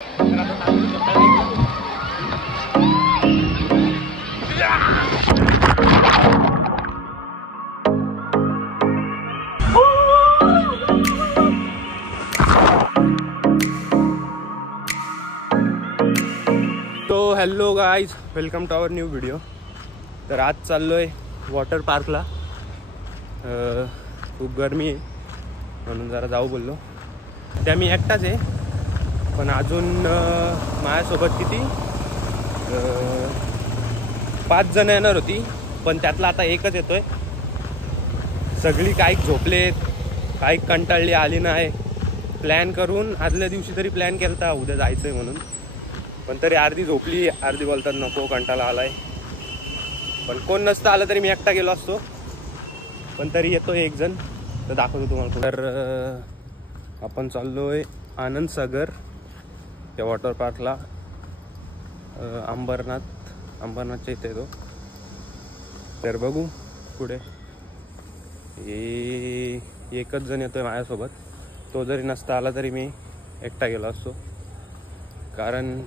तो hello guys, welcome to our new video. तर आज चाललो आहे वॉटर पार्कला. खूप गरमी आहे म्हणून जरा जाऊ बोललो. त्या मी एकटाच आहे, पण अजून माझ्यासोबत किती 5 जण येणार होती, पण त्यातला आता एकच येतोय. सगळी काही झोपलेत, काही कंटाळली, आली नाही. प्लॅन करून आदल्या दिवशी तरी प्लॅन केला उद्या जायचं आहे म्हणून, पण तरी अर्धी झोपली, अर्धी बोलतात नको कंटाळा आलाय. पण कोण नसतं आलं तरी मी एकटा गेलो असतो, पण तरी येतो एक जण, तर दाखवतो तुम्हाला. तर आपण चाललोय आनंद सागर या वॉटर पार्कला. अंबरनाथच्या इथे येतो. तर बघू पुढे. एकच जण येतोय माझ्यासोबत. तो जरी नसता आला तरी मी एकटा गेलो असतो, कारण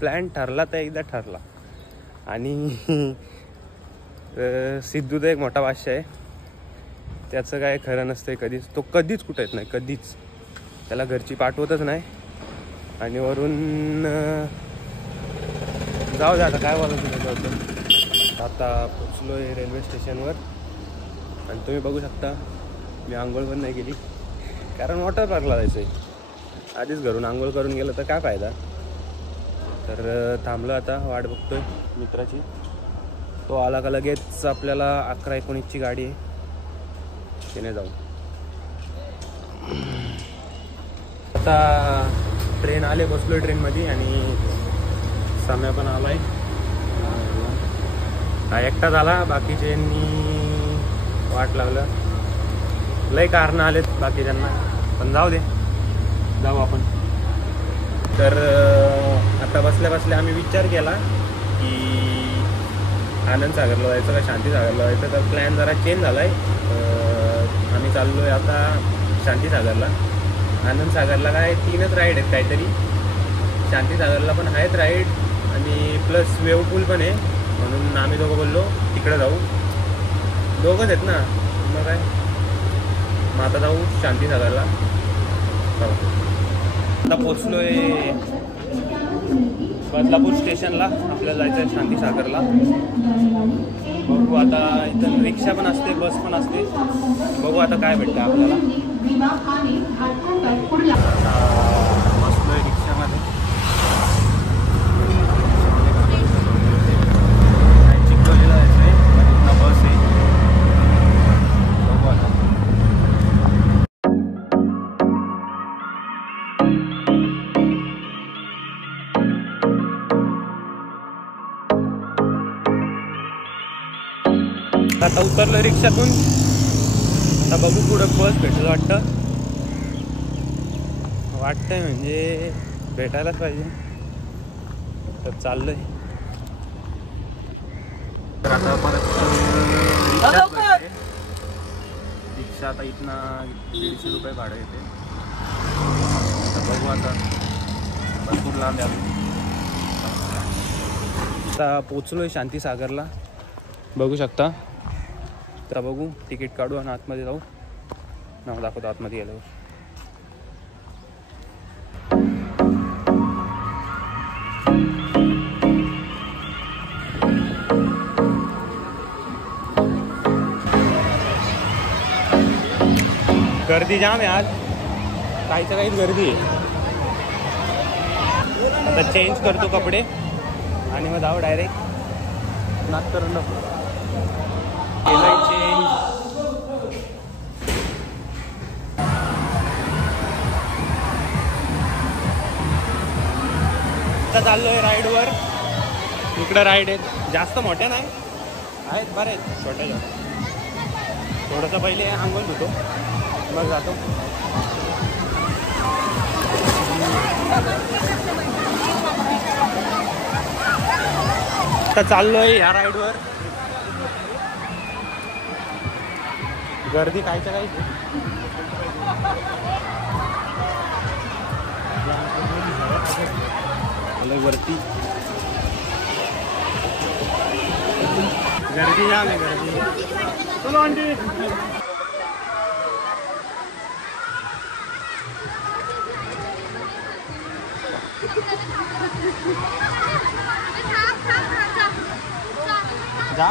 प्लॅन ठरला तर एकदा ठरला. आणि सिद्धू तर एक मोठा बादशाह आहे, त्याचं काय खरं नसतंय. तो कधीच कुठं येत नाही, कधीच. त्याला घरची पाठवतच नाही. आणि वरून जाऊ दे, आता काय बोलायचं त्याच्याबद्दल. आता पोचलो आहे रेल्वे स्टेशनवर आणि तुम्ही बघू शकता मी आंघोळ पण नाही केली, कारण वॉटर पार्कला जायचं आहे. आधीच घरून आंघोळ करून गेलं तर काय फायदा. तर थांबलो, आता वाट बघतोय मित्राची. तो आला का लगेच आपल्याला 11:19ची गाडी आहे, तिने जाऊ. आता ट्रेन आले, बसलो ट्रेनमध्ये आणि सम्या पण आलाय. हा एकटा झाला, बाकीच्यांनी वाट लागलं. लय कारणं आलेत बाकीच्यांना, पण जाऊ दे, जाऊ आपण. तर आता बसल्या बसल्या आम्ही विचार केला की आनंद सागरला जायचं का शांती सागरला जायचं. तर प्लॅन जरा चेंज झाला आहे. आम्ही चाललो आहे आता शांती सागरला. आनंद सागरला काय 3च राईड आहेत काहीतरी, शांती सागरला पण आहेत राईड, आणि प्लस वेव पूल पण आहे. म्हणून आम्ही दोघं बोललो तिकडे जाऊ. दोघंच आहेत ना, मग काय. मग आता जाऊ शांती सागरला. आता पोचलो आहे बदलापूर स्टेशनला. आपल्याला जायचं आहे शांती सागरला. बघू आता, इथं रिक्षा पण असते, बस पण असते. बघू आता काय भेटतं आपल्याला. बसलो आहे रिक्षामध्ये. चिखलीला जायचं आहे, इथनं बस आहे. बघू आता. आता उतरलो रिक्षातून. आता बघू पुढं बस भेटेल वाटतंय म्हणजे भेटायलाच पाहिजे. तर चाललोय. तर आता परत रिक्षा आता इथनं 150 रुपये भाडं येते. तर बघू आता भरपूर लांब आहे. आता पोचलोय शांती सागरला, बघू शकता. तर बघू, तिकीट काढू आणि आतमध्ये जाऊ. नाव दाखवतो आतमध्ये गेल्यावर. गर्दी जाम आहे आज, काहीच काहीच गर्दी आहे. आता चेंज करतो कपडे आणि मग जाऊ डायरेक्ट नागतरला. केलंय चेंज. आता चाललोय राईडवर. इकडं राईड आहेत, जास्त मोठ्या नाही आहेत, बरे आहेत छोट्या छोट्या. थोडंसं पहिले आंघोळ धुतो, मग जातो. आता चाललोय या राईडवर. गर्दी कायच्या काही. आलोय वरती. गर्दी जाम आहे, गर्दी. चलो आंटी. जा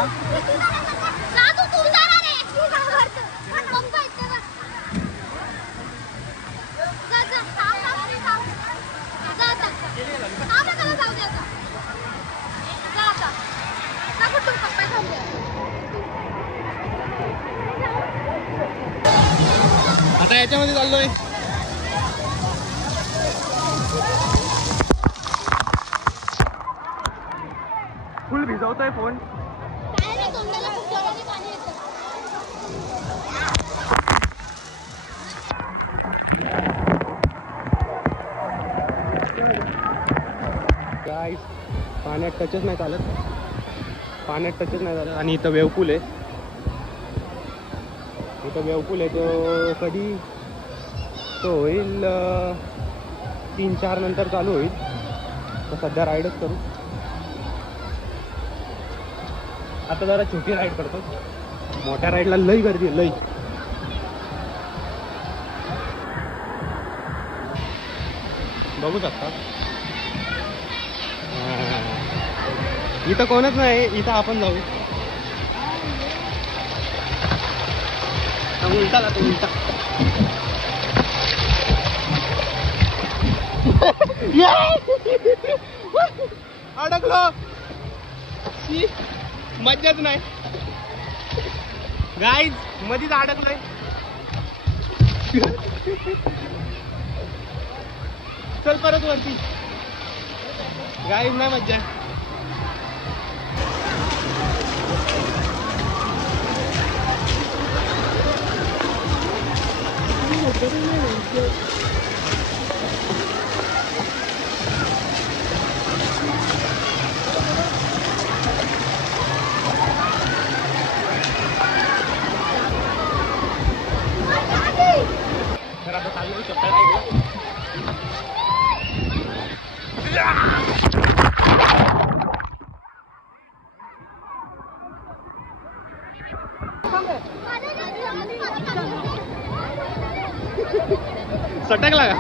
आता याच्यामध्ये चाललोय. फुल भिजवतोय फोन. गाईस पाण्यात टचच नाही चालत, पाण्यात टचच नाही झालं. आणि इथं वेवपूल आहे, इथं वेवपूल आहे. तो कधी तो होईल 3-4 नंतर चालू होईल. तर सध्या राईडच करू. आता जरा छोटी राईड करतो. मोठ्या राईडला लई गर्दी आहे, लई. बघू शकता इथं कोणच नाही. इथं आपण जाऊ. उलटा लागतो, उलटा. अडकलो. मज्जाच नाही गाईज, मधीच अडकलोय. चल परत वरती. गाईज नाही मज्जा. तर आता चालू शकता सटकला का?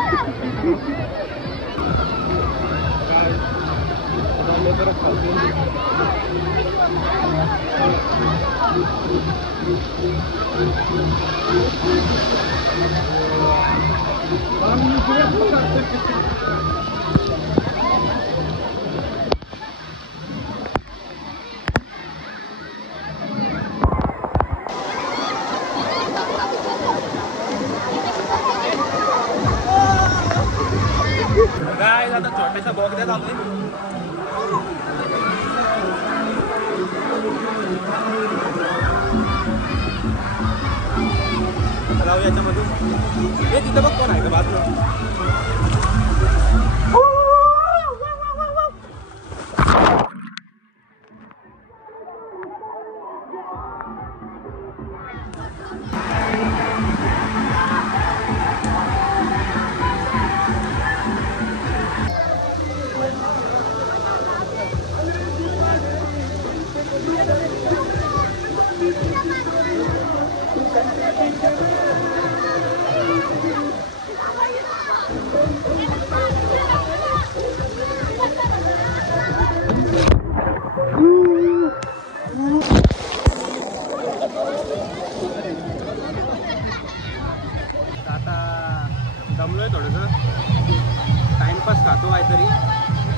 काय आता छोट्याशा बोगद्यात आलोय. जाऊ याच्यामधून. हे तिथं बघ कोण आहे का बाजूला. दमलोय थोडंसं. टाइमपास खातो काहीतरी.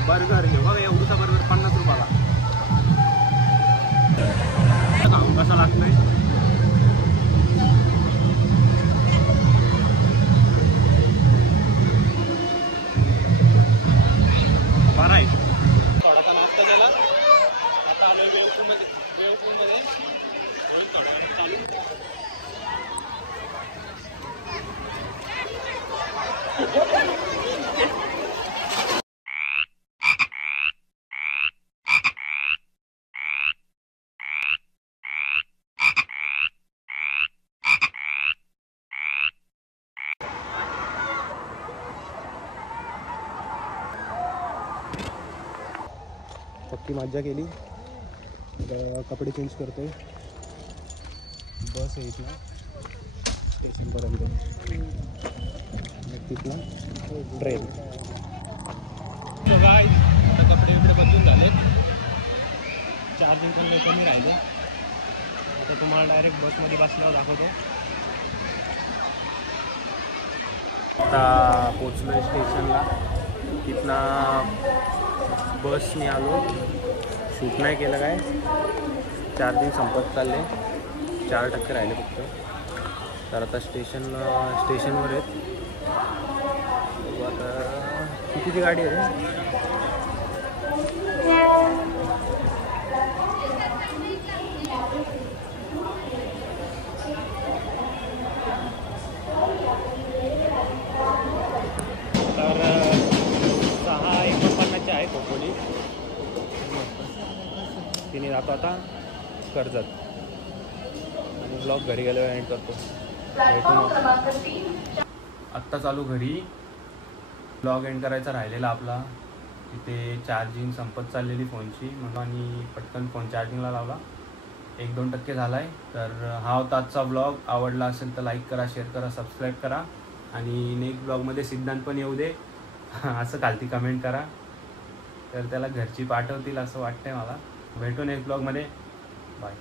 बर्गर घेऊ बघा, एवढूसा बर्गर 50 रुपयाला. खाऊ कसा लागतोय. बरं आहे. थोडासा नाश्ता झाला. आता आलोय वेवपूलमध्ये. थोड्या वेळ चालू. पक्की मज्जा केली. कपडे चेंज करतोय. बस आहे इथनं स्टेशनपर्यंत, तिथनं ट्रेन. बघा आता कपडे वगैरे बदलून झालेत. चार्जिंग पण कमी राहिले. आता तुम्हाला डायरेक्ट बसमध्ये बसल्यावर दाखवतो. आता पोचलो आहे स्टेशनला. तिथनं बसने आलो. शूट नाही केलं काय, चार्जिंग संपत चालले, 4% राहिले फक्त. तर आता स्टेशनवर आहेत. आता कितीची गाडी आहे? तर 6:49 आहे खोपोली. तिने जातो आता कर्जत. ब्लॉग घरी गेल्यावर एंड करतो. आत्ता चालू घरी. ब्लॉग एंड करायचा राहिलेला आपला. तिथे चार्जिंग संपत चाललेली फोनची म्हणून आणि पटकन फोन चार्जिंगला लावला. 1-2% झाला आहे. तर हा होता आजचा ब्लॉग. आवडला असेल तर लाईक करा, शेअर करा, सबस्क्राईब करा. आणि नेक्स्ट ब्लॉगमध्ये सिद्धांत पण येऊ दे असं खालती कमेंट करा. तर त्याला घरची पाठवतील असं वाटतंय मला. भेटू नेक्स्ट ब्लॉगमध्ये. बाय.